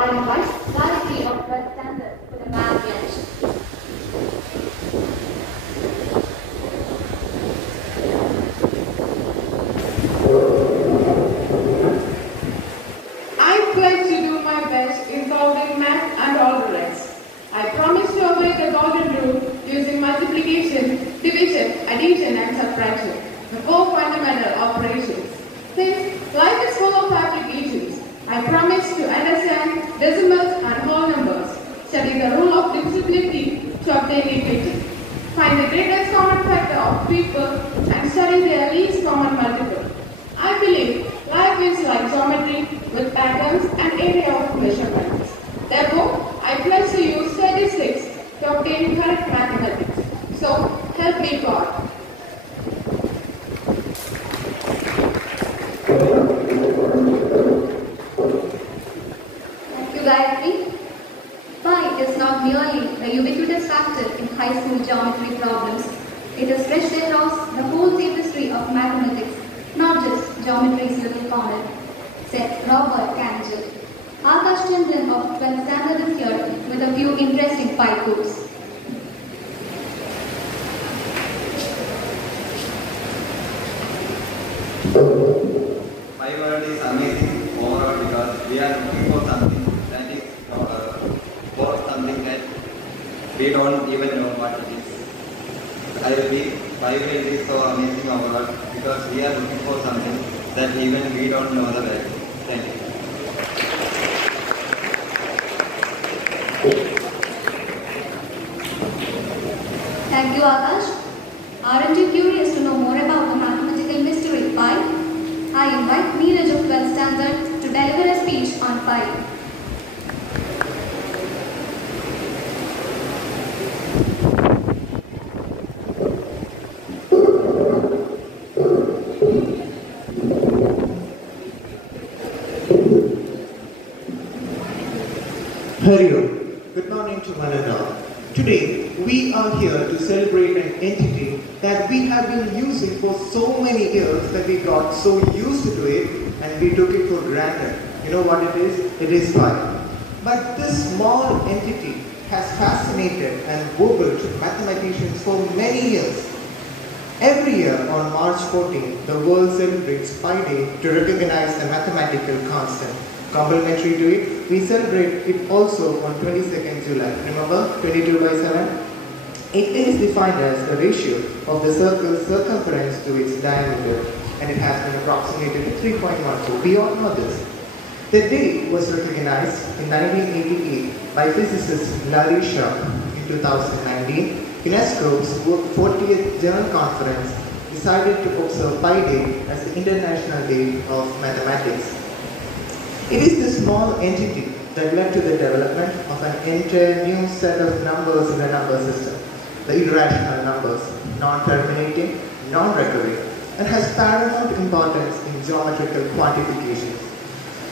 I invite Gayatri of Red Standard to the math bench. I pledge to do my best in solving math and algebras. I promise to obey the golden rule using multiplication, division, addition and subtraction, the four fundamental operations. Since life is full of applications, I promise to understand decimals and whole numbers, study the rule of divisibility to obtain equity, find the greatest common factor of people and study their least common multiple. I believe life is like geometry with patterns and area of measurements. Therefore, I pledge to use statistics to obtain correct mathematics. So, help me God. Thank you, Gayatri. Pi is not merely the ubiquitous factor in high school geometry problems. It is stretched across the whole tapestry of mathematics, not just geometry's little corner, said Robert Cangel. Akash Chandran of 12th standard is here with a few interesting Pi quotes. My world is amazing overall because we are looking for something that is for something that we don't even know what it is. My world is so amazing overall because we are looking for something that even we don't know the value. Thank you. Thank you, Akash. Aren't you curious to know more about the mathematical mystery pi? I invite Neeraj of 12th standard to deliver a speech on pi. Hello, good morning to one and all. Today, we are here to celebrate an entity that we have been using for so many years that we got so used to it and we took it for granted. You know what it is? It is pi. But this small entity has fascinated and wobbled mathematicians for many years. Every year on March 14, the world celebrates Pi Day to recognize the mathematical constant. Complementary to it, we celebrate it also on 22nd July. Remember 22 by 7? It is defined as the ratio of the circle's circumference to its diameter, and it has been approximated to 3.12. We all know this. The day was recognized in 1988 by physicist Larry Shaw. In 2019, UNESCO's 40th General Conference decided to observe Pi Day as the International Day of Mathematics. It is this small entity that led to the development of an entire new set of numbers in the number system, the irrational numbers, non-terminating, non-recurring, and has paramount importance in geometrical quantification.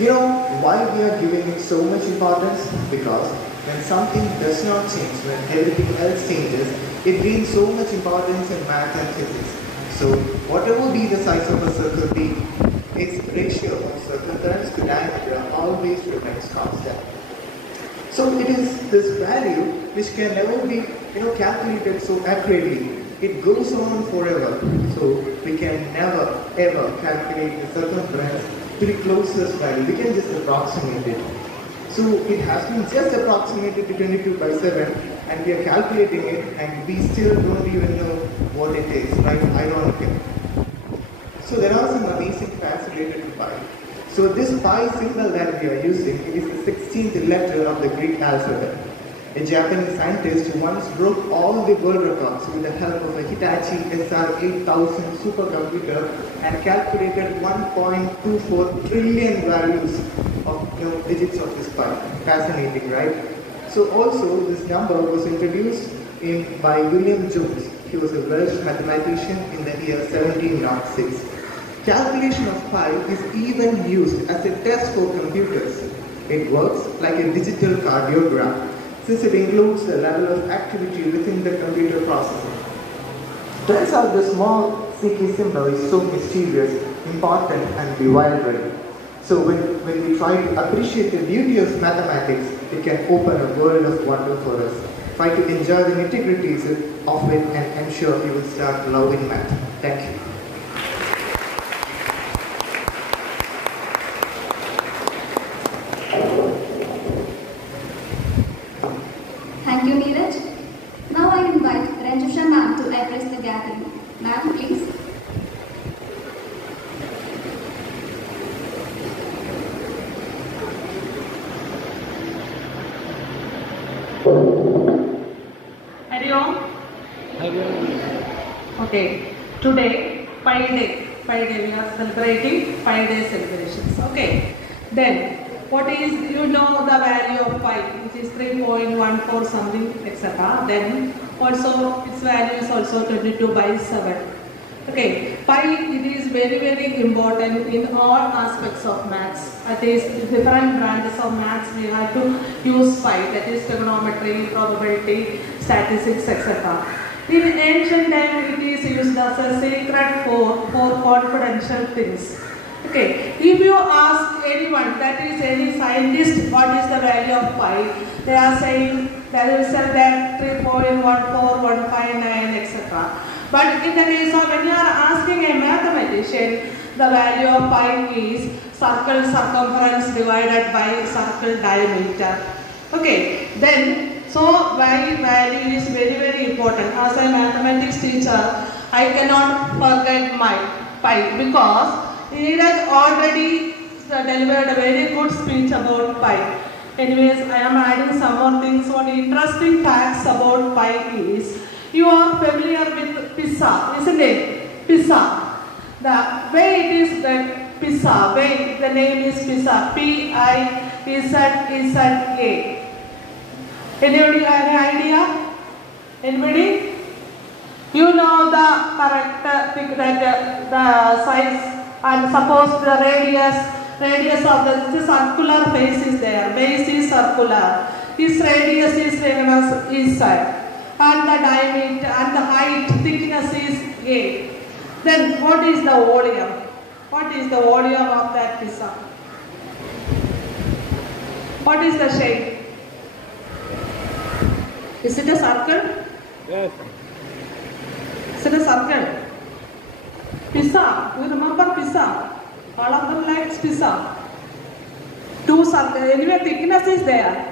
You know why we are giving it so much importance? Because when something does not change, when everything else changes, it gains so much importance in math and physics. So whatever be the size of a circle be, its ratio of circumference to diameter always remains constant. So it is this value which can never be calculated so accurately. It goes on forever. So we can never ever calculate the circumference to the closest value. We can just approximate it. So it has been just approximated to 22 by 7 and we are calculating it and we still don't even know what it is, right? Ironically. So there are some amazing facts related to pi. So this pi symbol that we are using is the 16th letter of the Greek alphabet. A Japanese scientist once broke all the world records with the help of a Hitachi SR8000 supercomputer and calculated 1.24 trillion values of digits of this pi. Fascinating, right? So also this number was introduced by William Jones. He was a Welsh mathematician in the year 1706. Calculation of pi is even used as a test for computers. It works like a digital cardiogram since it includes the level of activity within the computer processor. Turns out the small CK symbol is so mysterious, important and bewildering. So when we try to appreciate the beauty of mathematics, it can open a world of wonder for us. Try to enjoy the nitty-gritties of it, and I'm sure you will start loving math. Thank you. Thank you, Neeraj. Now I invite Ranjusha ma'am to address the gathering. Ma'am, please. Okay, today, Pi Day, we are celebrating Pi Day celebrations. Okay, then what is, you know the value of pi, which is 3.14 something, etc. Then also its value is also 22/7. Okay, pi, it is very, very important in all aspects of maths. That is, different branches of maths we have to use pi, that is trigonometry, probability, statistics, etc. In ancient time, it is used as a sacred for confidential things. Okay, if you ask anyone, that is any scientist, what is the value of pi, they are saying they will say that 3.14159, etc. But in the case of when you are asking a mathematician, the value of pi is circle circumference divided by circle diameter. Okay, then so pi value is very, very important. As a mathematics teacher, I cannot forget my pi because he has already delivered a very good speech about pi. Anyways, I am adding some more things. One interesting facts about pi is, you are familiar with pizza, isn't it? Pizza. The way it is that pizza, way the name is pizza, P-I-Z-Z-A. Anybody have any idea? Anybody? You know the correct the size, and suppose the radius of the circular face is there. Base is circular. This radius is known as Z, and the diameter and the height, thickness is A. Then what is the volume? What is the volume of that pizza? What is the shape? Is it a circle? Yes. Is it a circle? Pizza. You remember pizza? All of them likes pizza. Two circles. Anyway, thickness is there.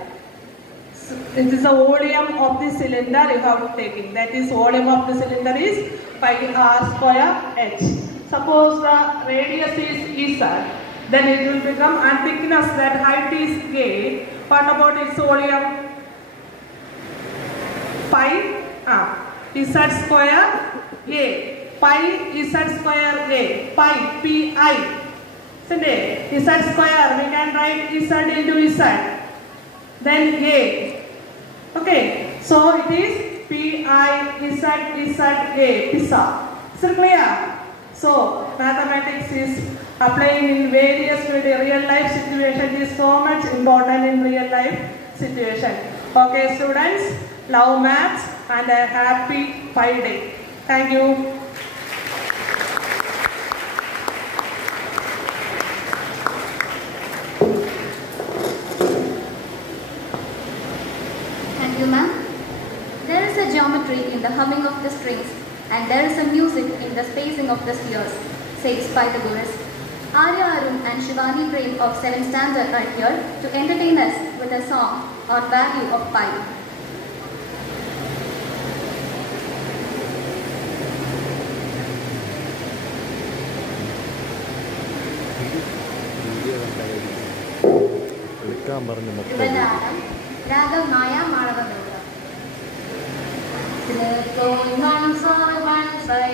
It is the volume of the cylinder you have taken. That is, volume of the cylinder is pi r square h. Suppose the radius is Z, then it will become, and thickness, that height is A. What about its volume? Pi Z square A. Pi Z square A. Pi Pi. Isn't it? Z square, we can write Z into Z. Then A. Okay, so it is P-I-Z-Z-A, pizza. Is it clear? So, mathematics is applying in various real life situations, is so much important in real life situation. Okay, students, love maths and a happy Pi Day. Thank you. There is a geometry in the humming of the strings, and there is a music in the spacing of the spheres, says Pythagoras. Arya Arun and Shivani Prem of 7th standard are here to entertain us with a song on value of pi. Ragam Maya Malavadura.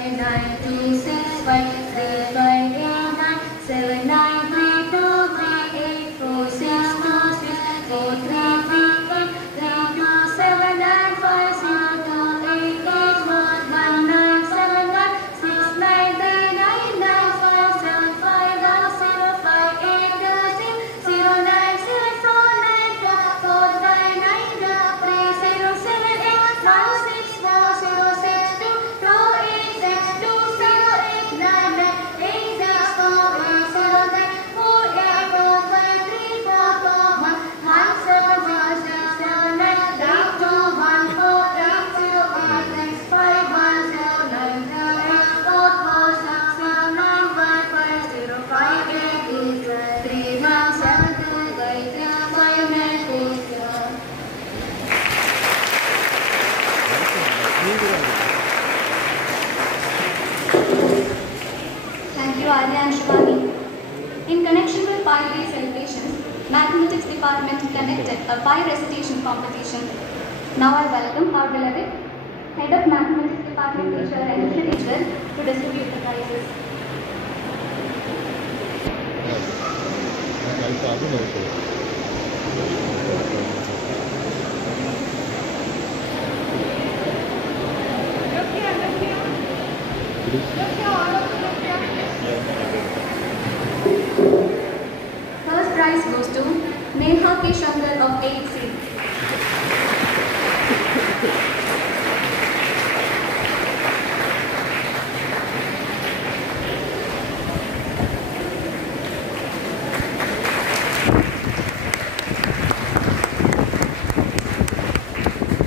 9 department conducted a pie recitation competition. Now I welcome our beloved Head of Mathematics Department teacher and History teacher to distribute the prizes. First prize goes to Neha P. Shankar of 8C.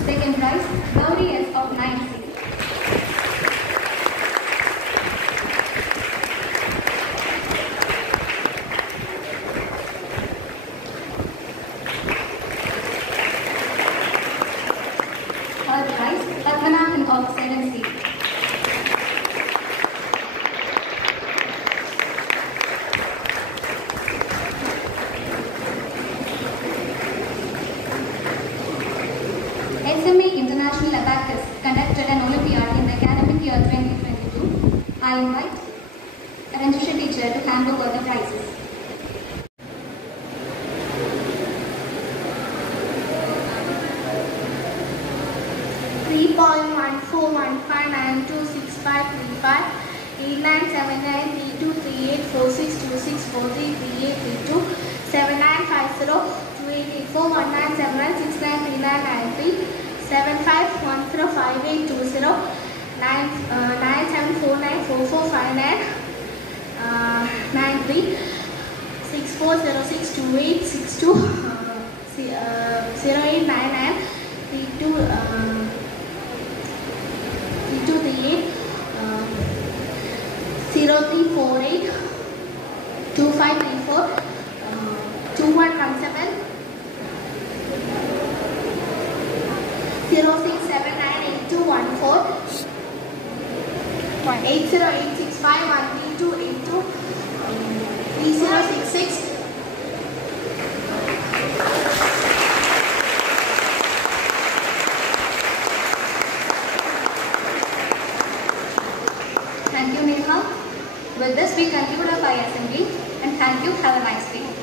Second prize, Gauri S. of 9C. Third prize, Padmanathan of 7C. SMA International Abacus conducted an Olympiad in the academic year 2022. I invite a registration teacher to hand over the prizes. Three point 14159265358979323846264333832 795028841971693993 751558209749445993 64062862 0899 3238 0348 2534 2117 06798214 808651328 3066. Thank you, Neha. With this, we conclude our pie assembly, and thank you. Have a nice day.